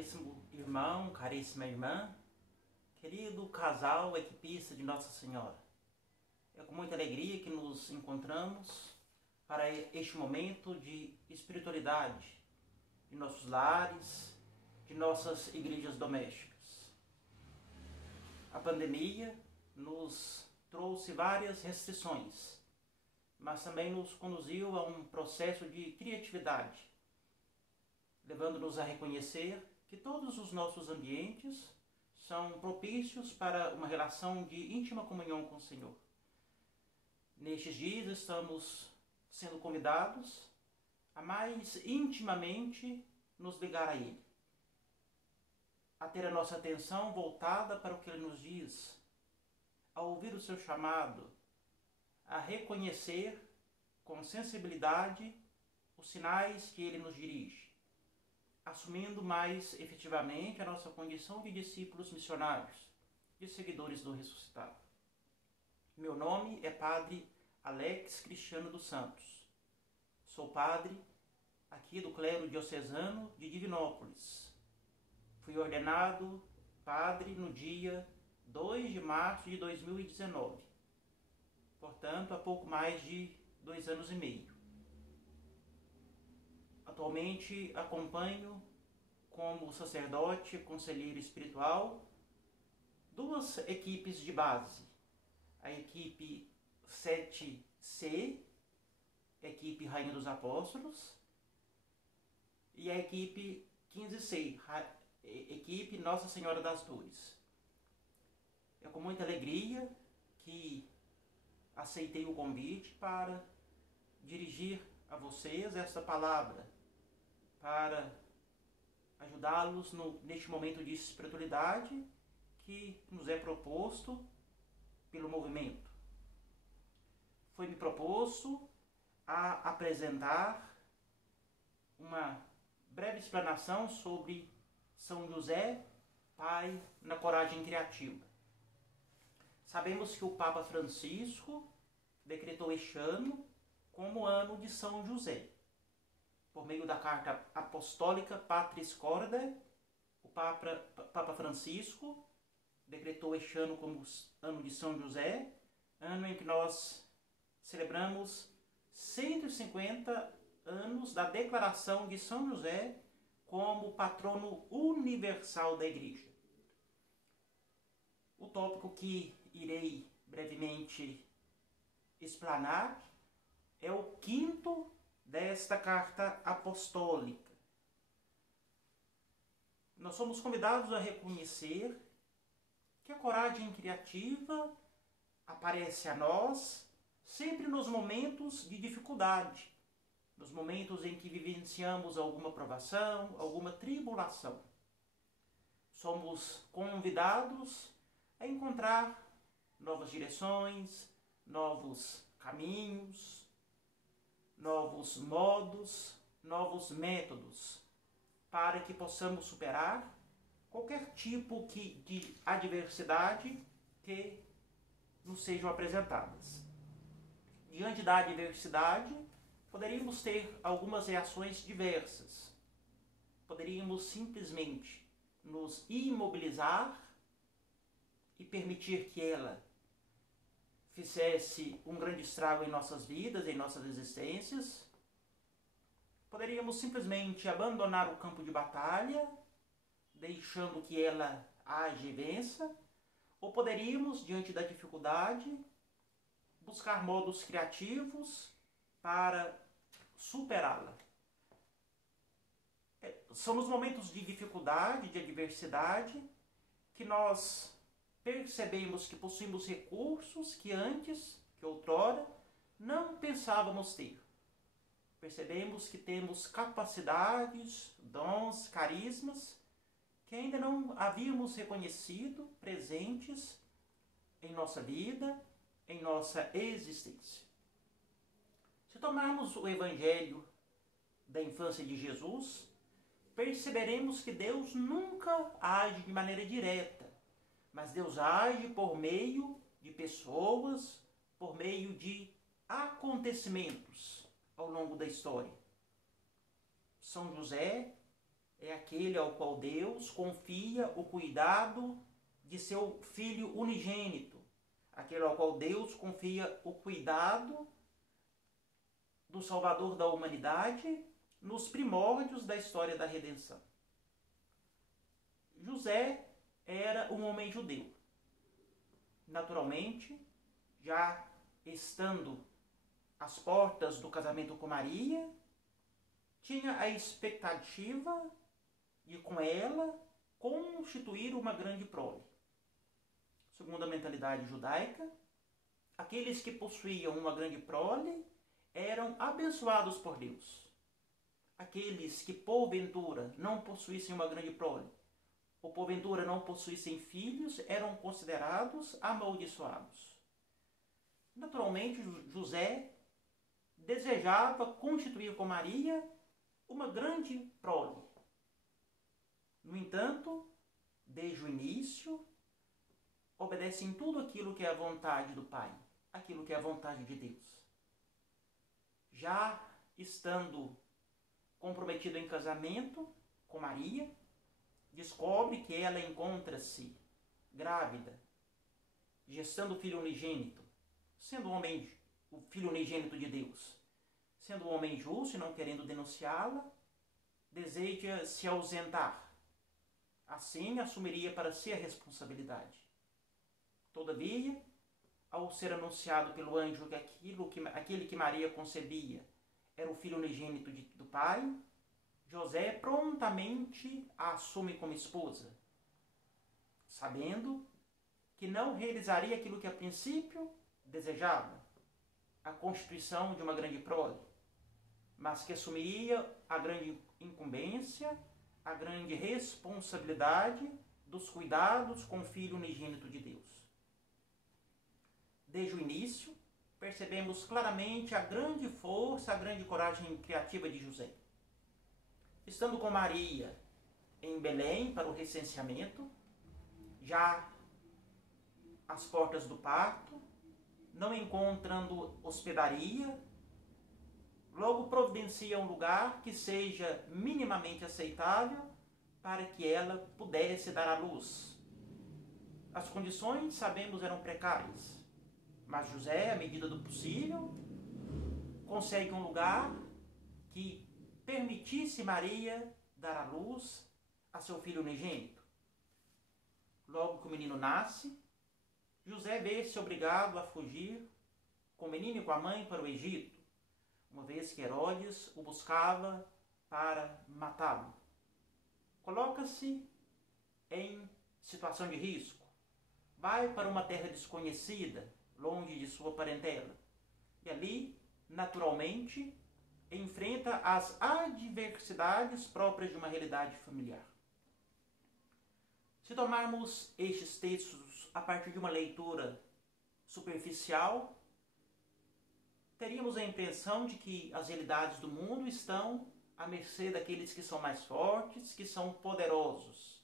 Caríssimo irmão, caríssima irmã, querido casal equipista de Nossa Senhora, é com muita alegria que nos encontramos para este momento de espiritualidade de nossos lares, de nossas igrejas domésticas. A pandemia nos trouxe várias restrições, mas também nos conduziu a um processo de criatividade, levando-nos a reconhecer que todos os nossos ambientes são propícios para uma relação de íntima comunhão com o Senhor. Nestes dias estamos sendo convidados a mais intimamente nos ligar a Ele, a ter a nossa atenção voltada para o que Ele nos diz, a ouvir o seu chamado, a reconhecer com sensibilidade os sinais que Ele nos dirige, assumindo mais efetivamente a nossa condição de discípulos missionários, de seguidores do ressuscitado. Meu nome é Padre Alex Cristiano dos Santos. Sou padre aqui do clero diocesano de Divinópolis. Fui ordenado padre no dia 2 de março de 2019. Portanto, há pouco mais de 2 anos e meio. Atualmente acompanho como sacerdote, conselheiro espiritual, 2 equipes de base. A equipe 7C, equipe Rainha dos Apóstolos, e a equipe 15C, equipe Nossa Senhora das Dores. É com muita alegria que aceitei o convite para dirigir a vocês esta palavra, para ajudá-los neste momento de espiritualidade que nos é proposto pelo movimento. Foi-me proposto a apresentar uma breve explanação sobre São José, pai na coragem criativa. Sabemos que o Papa Francisco decretou este ano como ano de São José. Por meio da carta apostólica Patris Corde, o Papa Francisco decretou este ano como ano de São José, ano em que nós celebramos 150 anos da declaração de São José como patrono universal da Igreja. O tópico que irei brevemente explanar é o 5º desta carta apostólica. Nós somos convidados a reconhecer que a coragem criativa aparece a nós sempre nos momentos de dificuldade, nos momentos em que vivenciamos alguma provação, alguma tribulação. Somos convidados a encontrar novas direções, novos caminhos, novos modos, novos métodos, para que possamos superar qualquer tipo de adversidade que nos sejam apresentadas. Diante da adversidade, poderíamos ter algumas reações diversas. Poderíamos simplesmente nos imobilizar e permitir que ela fizesse um grande estrago em nossas vidas, em nossas existências. Poderíamos simplesmente abandonar o campo de batalha, deixando que ela age e vença, ou poderíamos, diante da dificuldade, buscar modos criativos para superá-la. São nos momentos de dificuldade, de adversidade, que nós percebemos que possuímos recursos que outrora, não pensávamos ter. Percebemos que temos capacidades, dons, carismas, que ainda não havíamos reconhecido presentes em nossa vida, em nossa existência. Se tomarmos o Evangelho da infância de Jesus, perceberemos que Deus nunca age de maneira direta, mas Deus age por meio de pessoas, por meio de acontecimentos ao longo da história. São José, é aquele ao qual Deus confia o cuidado de seu Filho unigênito, aquele ao qual Deus confia o cuidado do Salvador da humanidade nos primórdios da história da redenção. José era um homem judeu. Naturalmente, já estando às portas do casamento com Maria, tinha a expectativa de, com ela, constituir uma grande prole. Segundo a mentalidade judaica, aqueles que possuíam uma grande prole eram abençoados por Deus. Aqueles que, porventura, não possuíssem uma grande prole, ou porventura não possuíssem filhos, eram considerados amaldiçoados. Naturalmente, José desejava constituir com Maria uma grande prole. No entanto, desde o início, obedece em tudo aquilo que é a vontade do Pai, aquilo que é a vontade de Deus. Já estando comprometido em casamento com Maria, descobre que ela encontra-se grávida, gestando o filho unigênito, sendo um homem, o filho unigênito de Deus, sendo um homem justo e não querendo denunciá-la, deseja se ausentar. Assim, assumiria para si a responsabilidade. Todavia, ao ser anunciado pelo anjo que aquele que Maria concebia era o filho unigênito do Pai, José prontamente a assume como esposa, sabendo que não realizaria aquilo que a princípio desejava, a constituição de uma grande prole, mas que assumiria a grande incumbência, a grande responsabilidade dos cuidados com o Filho unigênito de Deus. Desde o início, percebemos claramente a grande força, a grande coragem criativa de José. Estando com Maria em Belém para o recenseamento, já às portas do parto, não encontrando hospedaria, logo providencia um lugar que seja minimamente aceitável para que ela pudesse dar à luz. As condições, sabemos, eram precárias, mas José, à medida do possível, consegue um lugar que permitisse Maria dar à luz a seu filho unigênito. Logo que o menino nasce, José vê-se obrigado a fugir com o menino e com a mãe para o Egito, uma vez que Herodes o buscava para matá-lo. Coloca-se em situação de risco. Vai para uma terra desconhecida, longe de sua parentela. E ali, naturalmente, enfrenta as adversidades próprias de uma realidade familiar. Se tomarmos estes textos a partir de uma leitura superficial, teríamos a impressão de que as realidades do mundo estão à mercê daqueles que são mais fortes, que são poderosos.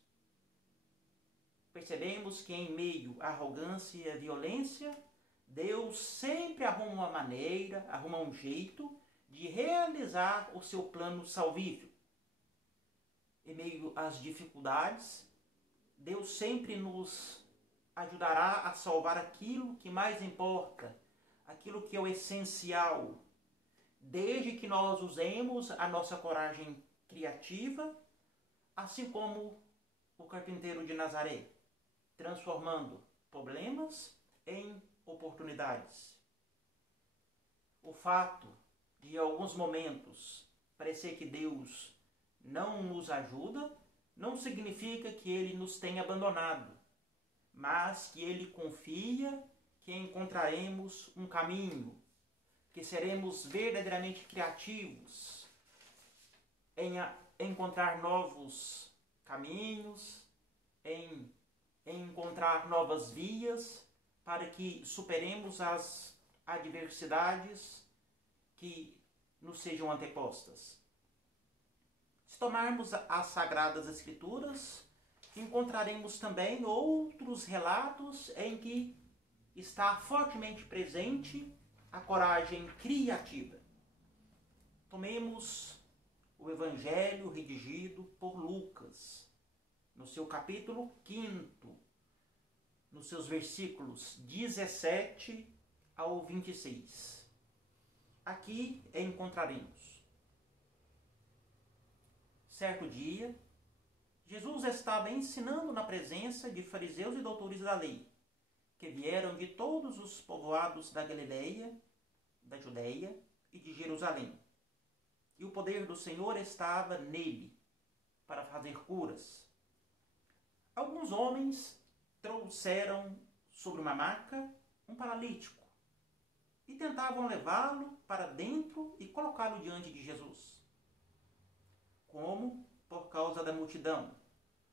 Percebemos que em meio à arrogância e à violência, Deus sempre arruma uma maneira, arruma um jeito de realizar o seu plano salvífico. Em meio às dificuldades, Deus sempre nos ajudará a salvar aquilo que mais importa, aquilo que é o essencial, desde que nós usemos a nossa coragem criativa, assim como o carpinteiro de Nazaré, transformando problemas em oportunidades. O fato de, em alguns momentos, parecer que Deus não nos ajuda, não significa que Ele nos tenha abandonado, mas que Ele confia que encontraremos um caminho, que seremos verdadeiramente criativos em encontrar novos caminhos, em encontrar novas vias, para que superemos as adversidades que nos sejam antepostas. Se tomarmos as Sagradas Escrituras, encontraremos também outros relatos em que está fortemente presente a coragem criativa. Tomemos o Evangelho redigido por Lucas, no seu capítulo 5, nos seus versículos 17 ao 26. Aqui encontraremos. Certo dia, Jesus estava ensinando na presença de fariseus e doutores da lei, que vieram de todos os povoados da Galileia, da Judeia e de Jerusalém. E o poder do Senhor estava nele, para fazer curas. Alguns homens trouxeram sobre uma maca um paralítico e tentavam levá-lo para dentro e colocá-lo diante de Jesus. Como, por causa da multidão,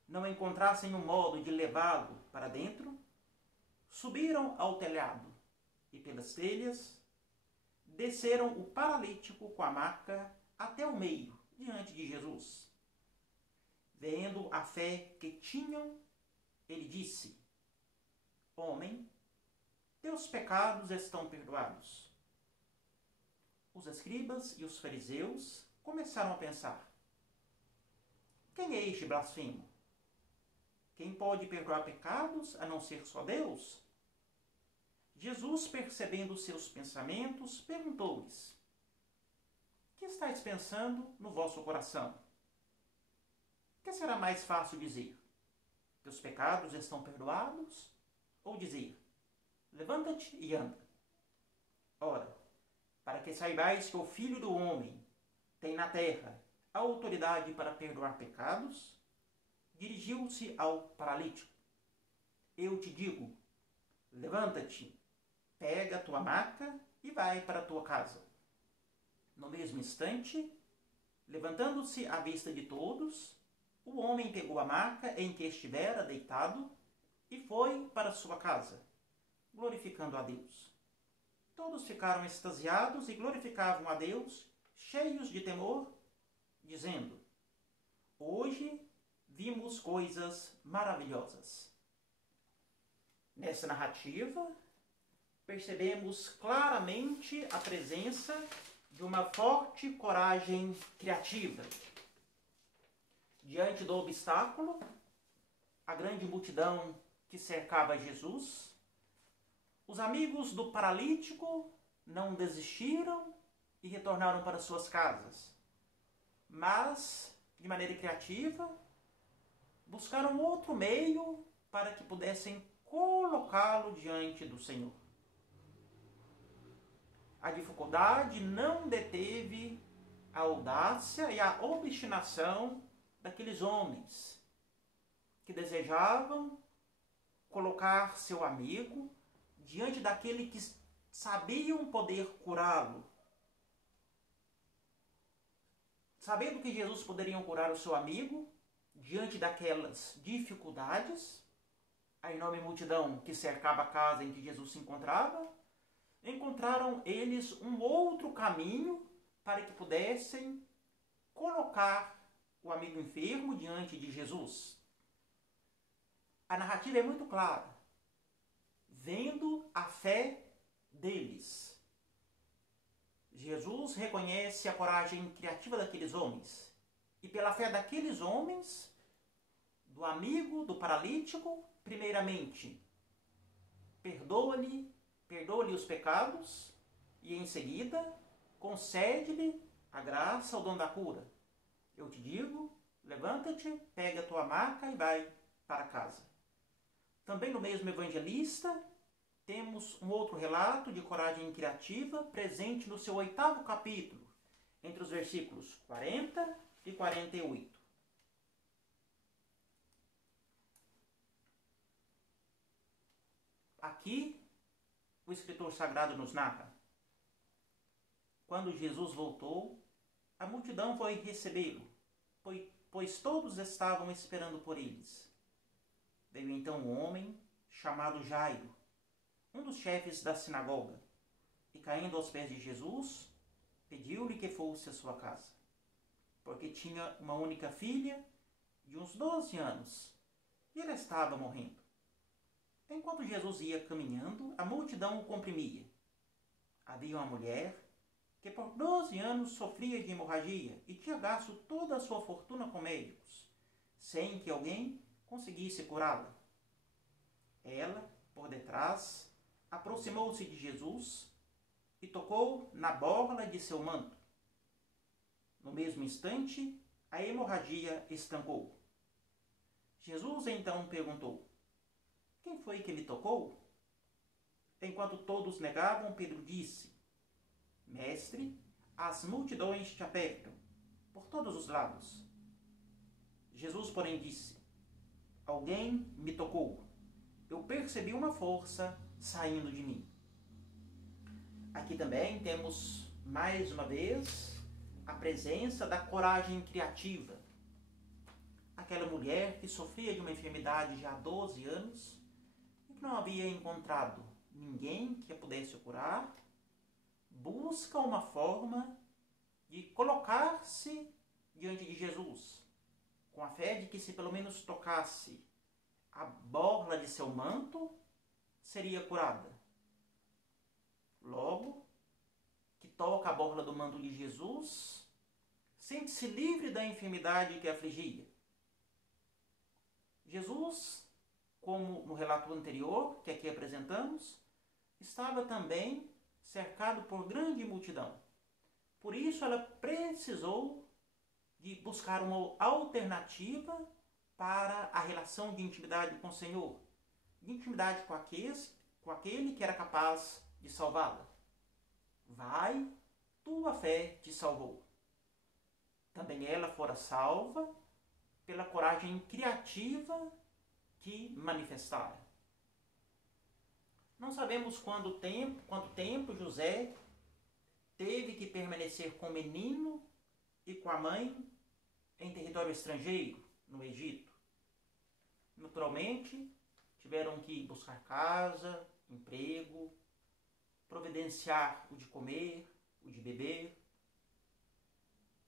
não encontrassem um modo de levá-lo para dentro, subiram ao telhado e pelas telhas desceram o paralítico com a maca até o meio, diante de Jesus. Vendo a fé que tinham, ele disse: Homem, teus pecados estão perdoados. Os escribas e os fariseus começaram a pensar: quem é este blasfemo? Quem pode perdoar pecados a não ser só Deus? Jesus, percebendo seus pensamentos, perguntou-lhes: que estáis pensando no vosso coração? Que será mais fácil dizer: teus pecados estão perdoados? Ou dizer: levanta-te e anda? Ora, para que saibais que o Filho do Homem tem na terra a autoridade para perdoar pecados, dirigiu-se ao paralítico: eu te digo, levanta-te, pega a tua maca e vai para a tua casa. No mesmo instante, levantando-se à vista de todos, o homem pegou a maca em que estivera deitado e foi para sua casa, glorificando a Deus. Todos ficaram extasiados e glorificavam a Deus, cheios de temor, dizendo: hoje vimos coisas maravilhosas. Nessa narrativa, percebemos claramente a presença de uma forte coragem criativa. Diante do obstáculo, a grande multidão que cercava Jesus, os amigos do paralítico não desistiram e retornaram para suas casas, mas, de maneira criativa, buscaram outro meio para que pudessem colocá-lo diante do Senhor. A dificuldade não deteve a audácia e a obstinação daqueles homens que desejavam colocar seu amigo diante daquele que sabiam poder curá-lo. Sabendo que Jesus poderia curar o seu amigo, diante daquelas dificuldades, a enorme multidão que cercava a casa em que Jesus se encontrava, encontraram eles um outro caminho para que pudessem colocar o amigo enfermo diante de Jesus. A narrativa é muito clara. Vendo a fé deles, Jesus reconhece a coragem criativa daqueles homens. E pela fé daqueles homens, do amigo, do paralítico, primeiramente, perdoa-lhe os pecados e em seguida concede-lhe a graça, o dom da cura. Eu te digo, levanta-te, pega a tua maca e vai para casa. Também no mesmo evangelista, temos um outro relato de coragem criativa presente no seu 8º capítulo, entre os versículos 40 e 48. Aqui, o escritor sagrado nos narra: quando Jesus voltou, a multidão foi recebê-lo, pois todos estavam esperando por eles. Veio então um homem chamado Jairo, um dos chefes da sinagoga, e caindo aos pés de Jesus, pediu-lhe que fosse à sua casa, porque tinha uma única filha de uns 12 anos, e ela estava morrendo. Enquanto Jesus ia caminhando, a multidão o comprimia. Havia uma mulher que por 12 anos sofria de hemorragia e tinha gasto toda a sua fortuna com médicos, sem que alguém conseguisse curá-la. Ela, por detrás, aproximou-se de Jesus e tocou na borla de seu manto. No mesmo instante, a hemorragia estancou. Jesus então perguntou: quem foi que me tocou? Enquanto todos negavam, Pedro disse: Mestre, as multidões te apertam por todos os lados. Jesus, porém, disse: alguém me tocou. Eu percebi uma força saindo de mim. Aqui também temos, mais uma vez, a presença da coragem criativa. Aquela mulher que sofria de uma enfermidade já há 12 anos e que não havia encontrado ninguém que a pudesse curar, busca uma forma de colocar-se diante de Jesus, com a fé de que se pelo menos tocasse a borla de seu manto, seria curada. Logo, que toca a borla do manto de Jesus, sente-se livre da enfermidade que a afligia. Jesus, como no relato anterior, que aqui apresentamos, estava também cercado por grande multidão. Por isso ela precisou de buscar uma alternativa para a relação de intimidade com o Senhor, de intimidade com aquele que era capaz de salvá-la. Vai, tua fé te salvou. Também ela fora salva pela coragem criativa que manifestara. Não sabemos quanto tempo José teve que permanecer com o menino e com a mãe em território estrangeiro, no Egito. Naturalmente, tiveram que buscar casa, emprego, providenciar o de comer, o de beber.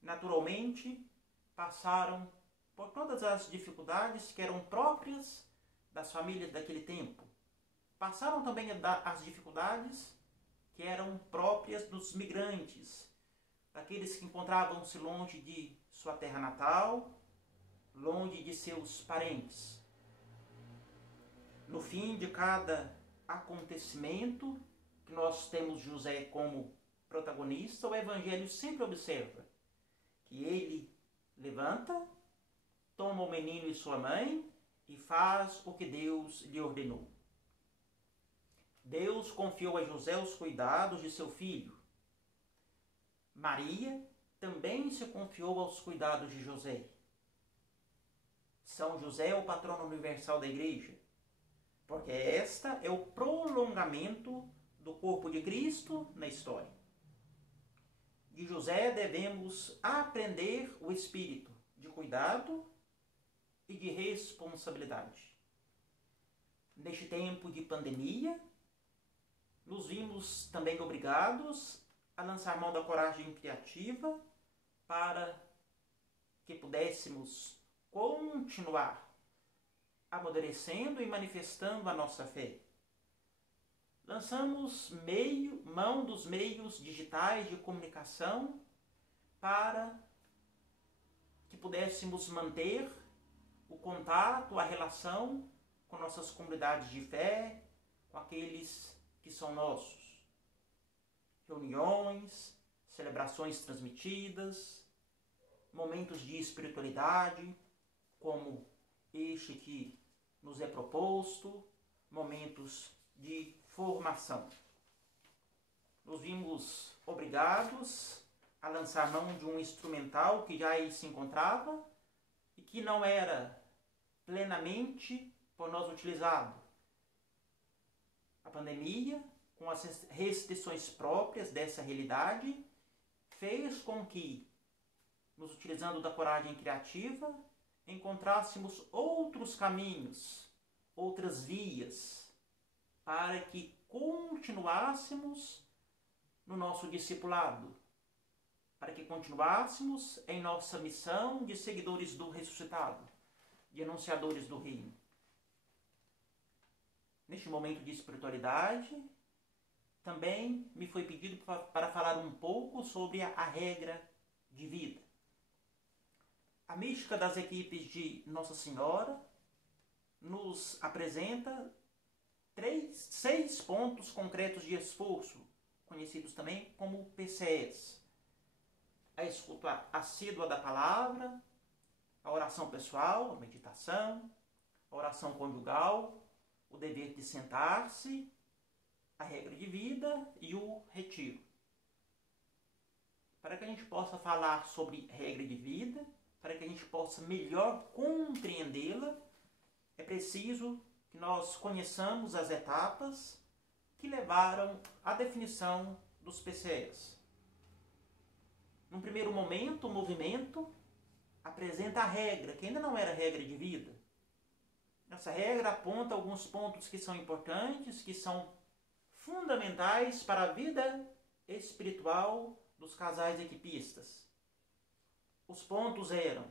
Naturalmente, passaram por todas as dificuldades que eram próprias das famílias daquele tempo. Passaram também as dificuldades que eram próprias dos migrantes, daqueles que encontravam-se longe de sua terra natal, longe de seus parentes. No fim de cada acontecimento, que nós temos José como protagonista, o Evangelho sempre observa que ele levanta, toma o menino e sua mãe e faz o que Deus lhe ordenou. Deus confiou a José os cuidados de seu filho. Maria também se confiou aos cuidados de José. São José é o patrono universal da igreja, porque esta é o prolongamento do corpo de Cristo na história. De José devemos aprender o espírito de cuidado e de responsabilidade. Neste tempo de pandemia, nos vimos também obrigados a lançar mão da coragem criativa para que pudéssemos continuar amadurecendo e manifestando a nossa fé. Lançamos mão dos meios digitais de comunicação para que pudéssemos manter o contato, a relação com nossas comunidades de fé, com aqueles que são nossos. Reuniões, celebrações transmitidas, momentos de espiritualidade, como este que nos é proposto, momentos de formação. Nos vimos obrigados a lançar mão de um instrumental que já aí se encontrava e que não era plenamente por nós utilizado. A pandemia, com as restrições próprias dessa realidade, fez com que, nos utilizando da coragem criativa, encontrássemos outros caminhos, outras vias, para que continuássemos no nosso discipulado, para que continuássemos em nossa missão de seguidores do ressuscitado, de anunciadores do reino. Neste momento de espiritualidade, também me foi pedido para falar um pouco sobre a regra de vida. A mística das equipes de Nossa Senhora nos apresenta 6 pontos concretos de esforço, conhecidos também como PCEs. A escuta assídua da palavra, a oração pessoal, a meditação, a oração conjugal, o dever de sentar-se, a regra de vida e o retiro. Para que a gente possa falar sobre regra de vida, para que a gente possa melhor compreendê-la, é preciso que nós conheçamos as etapas que levaram à definição dos PCEs. Num primeiro momento, o movimento apresenta a regra, que ainda não era regra de vida. Essa regra aponta alguns pontos que são importantes, que são fundamentais para a vida espiritual dos casais equipistas. Os pontos eram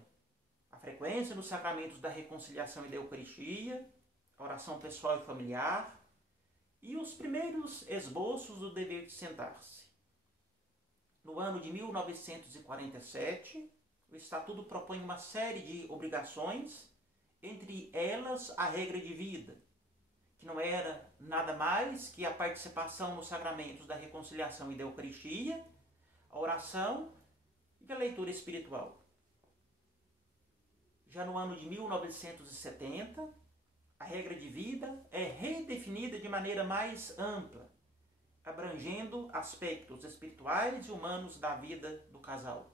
a frequência dos sacramentos da reconciliação e da Eucaristia, a oração pessoal e familiar e os primeiros esboços do dever de sentar-se. No ano de 1947, o Estatuto propõe uma série de obrigações, entre elas a regra de vida, que não era nada mais que a participação nos sacramentos da reconciliação e da Eucaristia, a oração e a leitura espiritual. Já no ano de 1970, a regra de vida é redefinida de maneira mais ampla, abrangendo aspectos espirituais e humanos da vida do casal.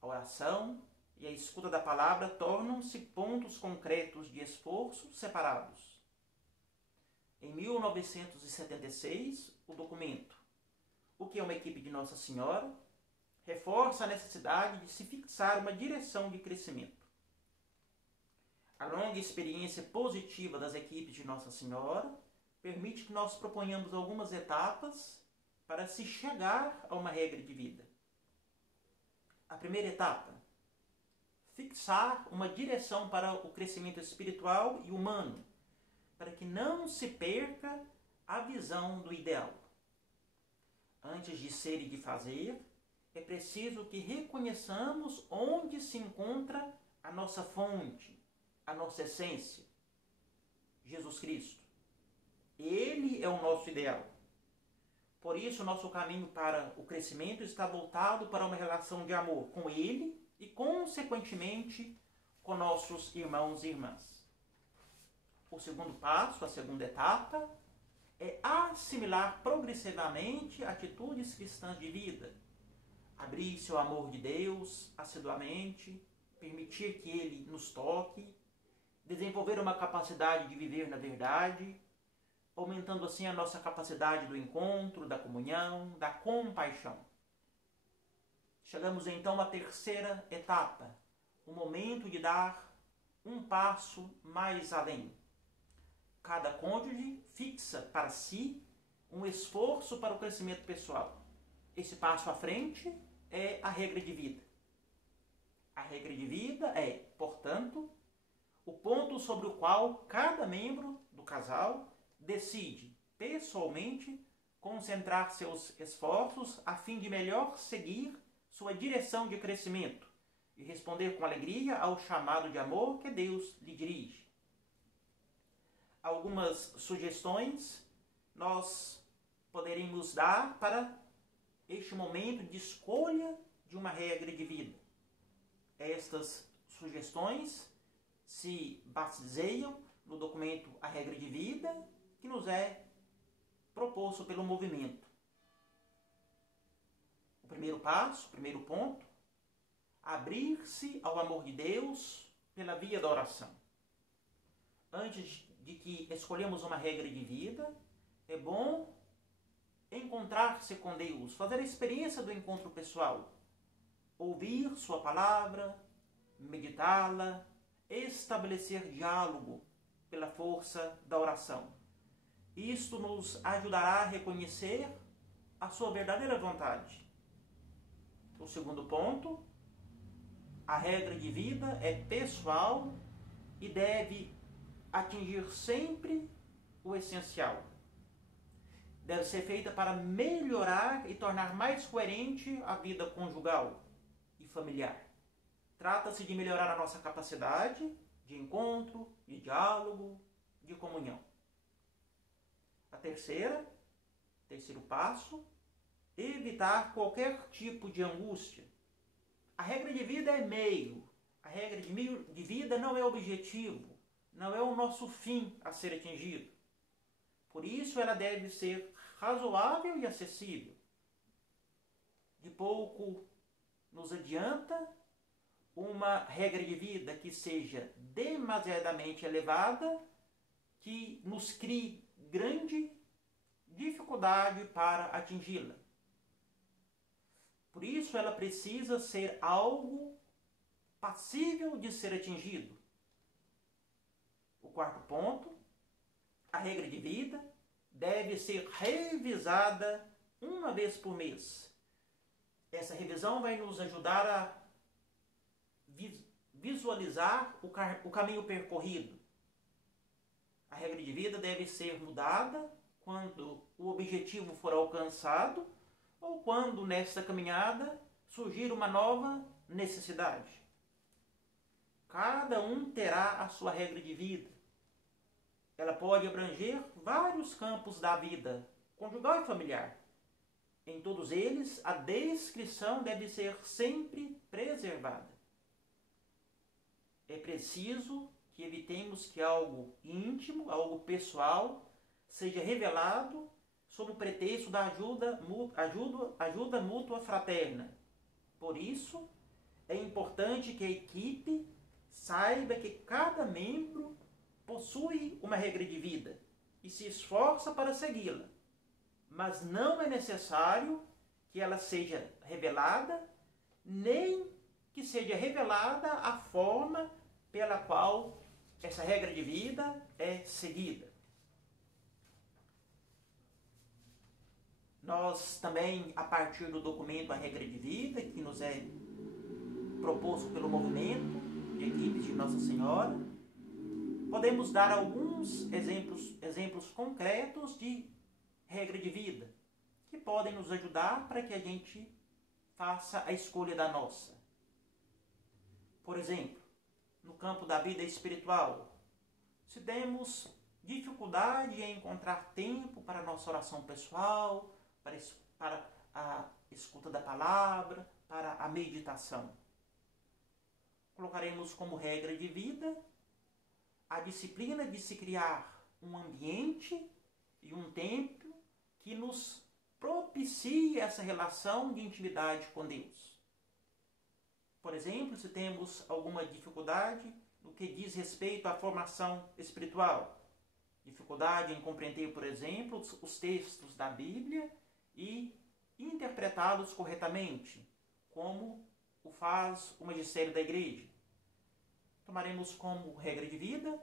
A oração e a escuta da palavra tornam-se pontos concretos de esforço separados. Em 1976, o documento O que é uma equipe de Nossa Senhora reforça a necessidade de se fixar uma direção de crescimento. A longa experiência positiva das equipes de Nossa Senhora permite que nós proponhamos algumas etapas para se chegar a uma regra de vida. A primeira etapa, fixar uma direção para o crescimento espiritual e humano, para que não se perca a visão do ideal. Antes de ser e de fazer, é preciso que reconheçamos onde se encontra a nossa fonte, a nossa essência, Jesus Cristo. Ele é o nosso ideal. Por isso, nosso caminho para o crescimento está voltado para uma relação de amor com Ele e, consequentemente, com nossos irmãos e irmãs. O segundo passo, a segunda etapa, é assimilar progressivamente atitudes cristãs de vida. Abrir-se ao amor de Deus assiduamente, permitir que Ele nos toque, desenvolver uma capacidade de viver na verdade, aumentando assim a nossa capacidade do encontro, da comunhão, da compaixão. Chegamos então à terceira etapa, o momento de dar um passo mais além. Cada cônjuge fixa para si um esforço para o crescimento pessoal. Esse passo à frente é a regra de vida. A regra de vida é, portanto, o ponto sobre o qual cada membro do casal decide, pessoalmente, concentrar seus esforços a fim de melhor seguir sua direção de crescimento e responder com alegria ao chamado de amor que Deus lhe dirige. Algumas sugestões nós poderíamos dar para este momento de escolha de uma regra de vida. Estas sugestões se baseiam no documento A Regra de Vida, que nos é proposto pelo movimento. O primeiro passo, o primeiro ponto, abrir-se ao amor de Deus pela via da oração. Antes de que escolhemos uma regra de vida, é bom encontrar-se com Deus, fazer a experiência do encontro pessoal, ouvir sua palavra, meditá-la, estabelecer diálogo pela força da oração. Isto nos ajudará a reconhecer a sua verdadeira vontade. O segundo ponto, a regra de vida é pessoal e deve atingir sempre o essencial. deve ser feita para melhorar e tornar mais coerente a vida conjugal e familiar. Trata-se de melhorar a nossa capacidade de encontro, de diálogo, de comunhão. Terceiro passo, evitar qualquer tipo de angústia. A regra de vida é meio. A regra de vida não é objetivo, não é o nosso fim a ser atingido. Por isso, ela deve ser razoável e acessível. De pouco nos adianta uma regra de vida que seja demasiadamente elevada, que nos crie grande dificuldade para atingi-la. Por isso, ela precisa ser algo passível de ser atingido. O quarto ponto, a regra de vida deve ser revisada uma vez por mês. Essa revisão vai nos ajudar a visualizar o caminho percorrido. A regra de vida deve ser mudada quando o objetivo for alcançado ou quando nesta caminhada surgir uma nova necessidade. Cada um terá a sua regra de vida. Ela pode abranger vários campos da vida, conjugal e familiar. Em todos eles, a descrição deve ser sempre preservada. É preciso que evitemos que algo íntimo, algo pessoal, seja revelado sob o pretexto da ajuda mútua fraterna. Por isso, é importante que a equipe saiba que cada membro possui uma regra de vida e se esforça para segui-la, mas não é necessário que ela seja revelada, nem que seja revelada a forma pela qual essa regra de vida é seguida. Nós também, a partir do documento A Regra de Vida, que nos é proposto pelo movimento de equipes de Nossa Senhora, podemos dar alguns exemplos concretos de regra de vida, que podem nos ajudar para que a gente faça a escolha da nossa. Por exemplo, no campo da vida espiritual, se temos dificuldade em encontrar tempo para a nossa oração pessoal, para a escuta da palavra, para a meditação, colocaremos como regra de vida a disciplina de se criar um ambiente e um tempo que nos propicie essa relação de intimidade com Deus. Por exemplo, se temos alguma dificuldade no que diz respeito à formação espiritual, dificuldade em compreender, por exemplo, os textos da Bíblia e interpretá-los corretamente, como o faz o magistério da igreja. Tomaremos como regra de vida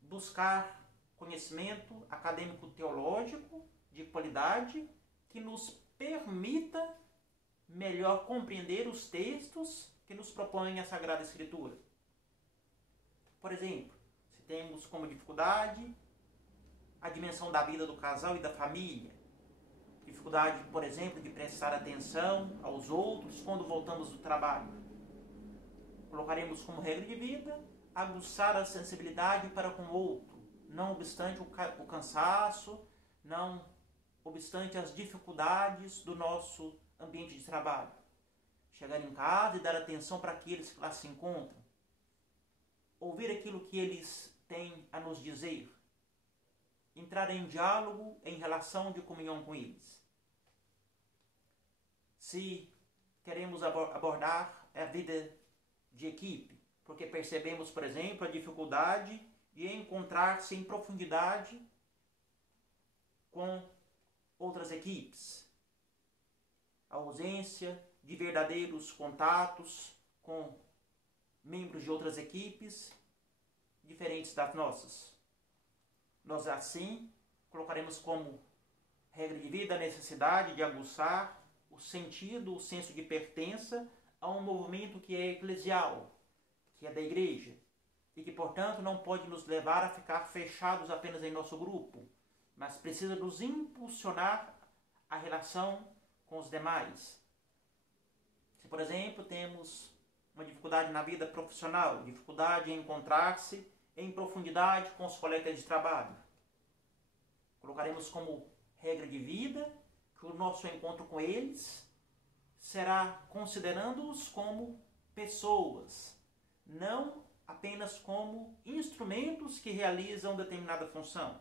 buscar conhecimento acadêmico-teológico de qualidade que nos permita melhor compreender os textos que nos propõe a Sagrada Escritura. Por exemplo, se temos como dificuldade a dimensão da vida do casal e da família, dificuldade, por exemplo, de prestar atenção aos outros quando voltamos do trabalho, colocaremos como regra de vida aguçar a sensibilidade para com o outro, não obstante o cansaço, não obstante as dificuldades do nosso ambiente de trabalho. Chegar em casa e dar atenção para aqueles que lá se encontram. Ouvir aquilo que eles têm a nos dizer. Entrar em diálogo, em relação de comunhão com eles. Se queremos abordar a vida de equipe, porque percebemos, por exemplo, a dificuldade de encontrar-se em profundidade com outras equipes. A ausência de verdadeiros contatos com membros de outras equipes diferentes das nossas. Nós, assim, colocaremos como regra de vida a necessidade de aguçar o sentido, o senso de pertença a um movimento que é eclesial, que é da igreja, e que, portanto, não pode nos levar a ficar fechados apenas em nosso grupo, mas precisa nos impulsionar a relação com os demais. Se, por exemplo, temos uma dificuldade na vida profissional, dificuldade em encontrar-se em profundidade com os colegas de trabalho, colocaremos como regra de vida que o nosso encontro com eles será considerando-os como pessoas, não apenas como instrumentos que realizam determinada função.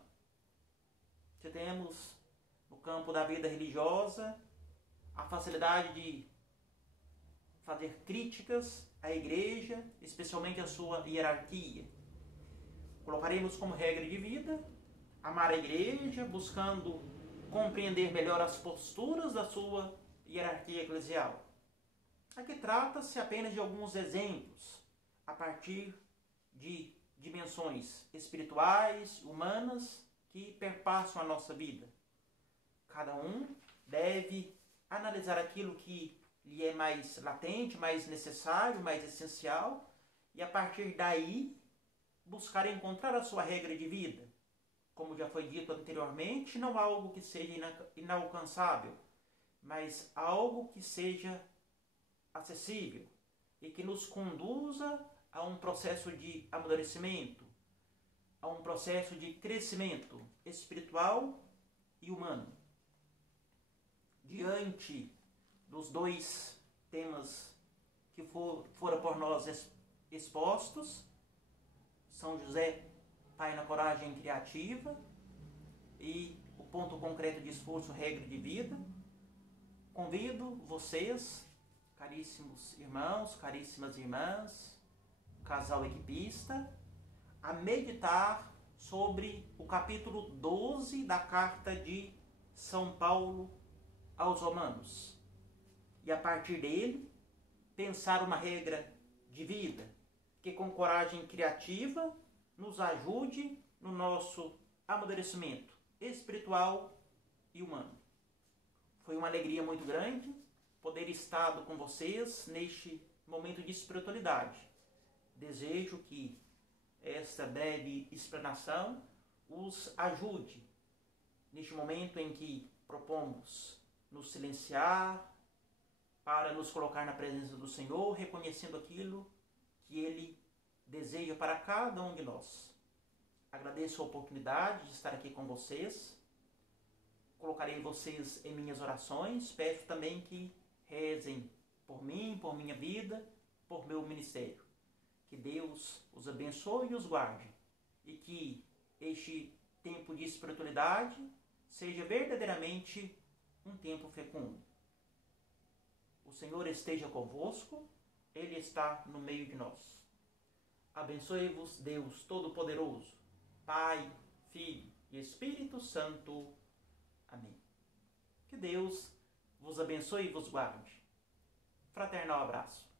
Se temos no campo da vida religiosa a facilidade de fazer críticas à igreja, especialmente à sua hierarquia, colocaremos como regra de vida amar a igreja, buscando compreender melhor as posturas da sua hierarquia eclesial. Aqui trata-se apenas de alguns exemplos, a partir de dimensões espirituais, humanas, que perpassam a nossa vida. Cada um deve analisar aquilo que lhe é mais latente, mais necessário, mais essencial, e a partir daí buscar encontrar a sua regra de vida. Como já foi dito anteriormente, não algo que seja inalcançável, mas algo que seja acessível e que nos conduza a um processo de amadurecimento, a um processo de crescimento espiritual e humano. Diante dos dois temas que foram por nós expostos, São José, Pai na coragem criativa, e o ponto concreto de esforço, regra de vida, convido vocês, caríssimos irmãos, caríssimas irmãs, casal equipista, a meditar sobre o capítulo 12 da carta de São Paulo aos Romanos. E a partir dele, pensar uma regra de vida que com coragem criativa nos ajude no nosso amadurecimento espiritual e humano. Foi uma alegria muito grande poder estar com vocês neste momento de espiritualidade. Desejo que esta breve explanação os ajude neste momento em que propomos nos silenciar para nos colocar na presença do Senhor, reconhecendo aquilo que Ele deseja para cada um de nós. Agradeço a oportunidade de estar aqui com vocês. Colocarei vocês em minhas orações. Peço também que rezem por mim, por minha vida, por meu ministério. Que Deus os abençoe e os guarde. E que este tempo de espiritualidade seja verdadeiramente um tempo fecundo. O Senhor esteja convosco. Ele está no meio de nós. Abençoe-vos Deus Todo-Poderoso, Pai, Filho e Espírito Santo. Amém. Que Deus vos abençoe e vos guarde. Fraternal abraço.